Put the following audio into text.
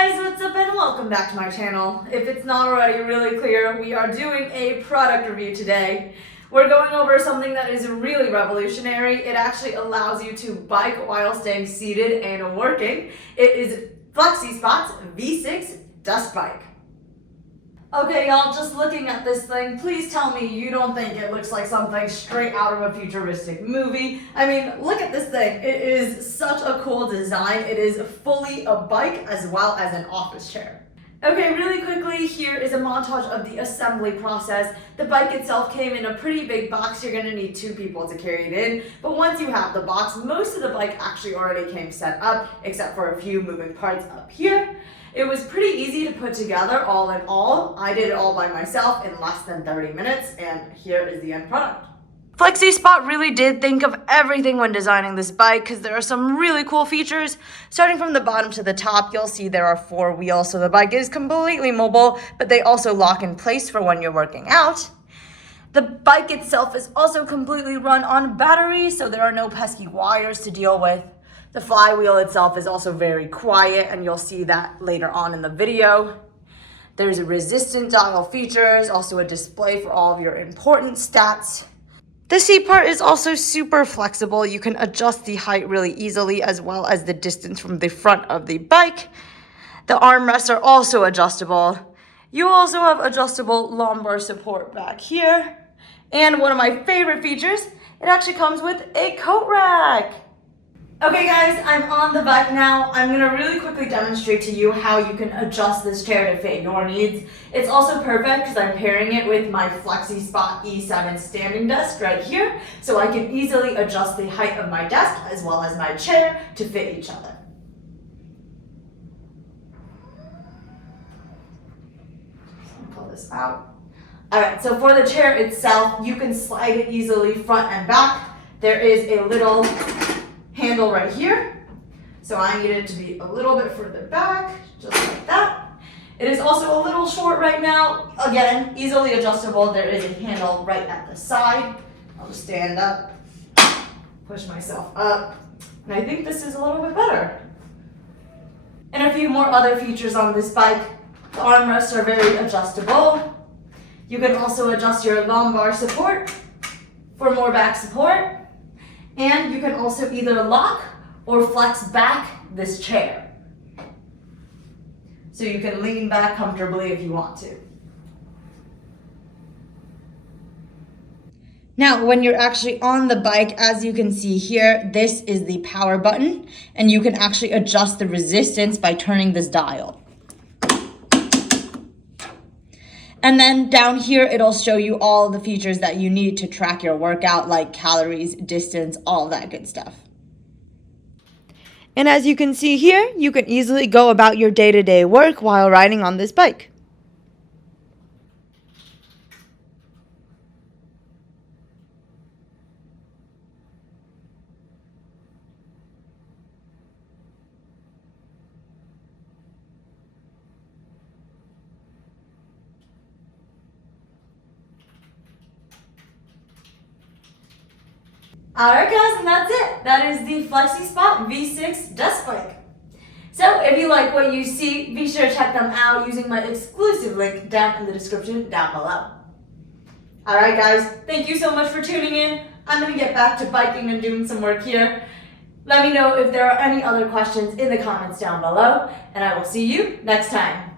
Hey guys, what's up and welcome back to my channel. If it's not already really clear, we are doing a product review today. We're going over something that is really revolutionary. It actually allows you to bike while staying seated and working. It is FlexiSpot's V6 Desk Bike. Okay, y'all, just looking at this thing, please tell me you don't think it looks like something straight out of a futuristic movie. I mean, look at this thing. It is such a cool design. It is fully a bike as well as an office chair. Okay, really quickly, here is a montage of the assembly process. The bike itself came in a pretty big box. You're gonna need 2 people to carry it in. But once you have the box, most of the bike actually already came set up, except for a few moving parts up here. It was pretty easy to put together, all in all. I did it all by myself in less than 30 minutes, and here is the end product. FlexiSpot really did think of everything when designing this bike because there are some really cool features. Starting from the bottom to the top, you'll see there are 4 wheels, so the bike is completely mobile, but they also lock in place for when you're working out. The bike itself is also completely run on batteries, so there are no pesky wires to deal with. The flywheel itself is also very quiet, and you'll see that later on in the video. There's a resistant dial features, also a display for all of your important stats. The seat part is also super flexible. You can adjust the height really easily as well as the distance from the front of the bike. The armrests are also adjustable. You also have adjustable lumbar support back here. And one of my favorite features, it actually comes with a coat rack. Okay guys, I'm on the bike now. I'm gonna really quickly demonstrate to you how you can adjust this chair to fit your needs. It's also perfect because I'm pairing it with my FlexiSpot E7 Standing Desk right here, so I can easily adjust the height of my desk as well as my chair to fit each other. So pull this out. Alright, so for the chair itself, you can slide it easily front and back. There is a little handle right here, so I need it to be a little bit further back, just like that. It is also a little short right now. Again, easily adjustable. There is a handle right at the side. I'll just stand up, push myself up, and I think this is a little bit better. And a few more other features on this bike. The armrests are very adjustable. You can also adjust your lumbar support for more back support. And you can also either lock or flex back this chair. So you can lean back comfortably if you want to. Now, when you're actually on the bike, as you can see here, this is the power button, and you can actually adjust the resistance by turning this dial. And then down here, it'll show you all the features that you need to track your workout, like calories, distance, all that good stuff. And as you can see here, you can easily go about your day-to-day work while riding on this bike. Alright guys, and that's it. That is the FlexiSpot V6 Desk Bike. So if you like what you see, be sure to check them out using my exclusive link down in the description down below. Alright guys, thank you so much for tuning in. I'm going to get back to biking and doing some work here. Let me know if there are any other questions in the comments down below, and I will see you next time.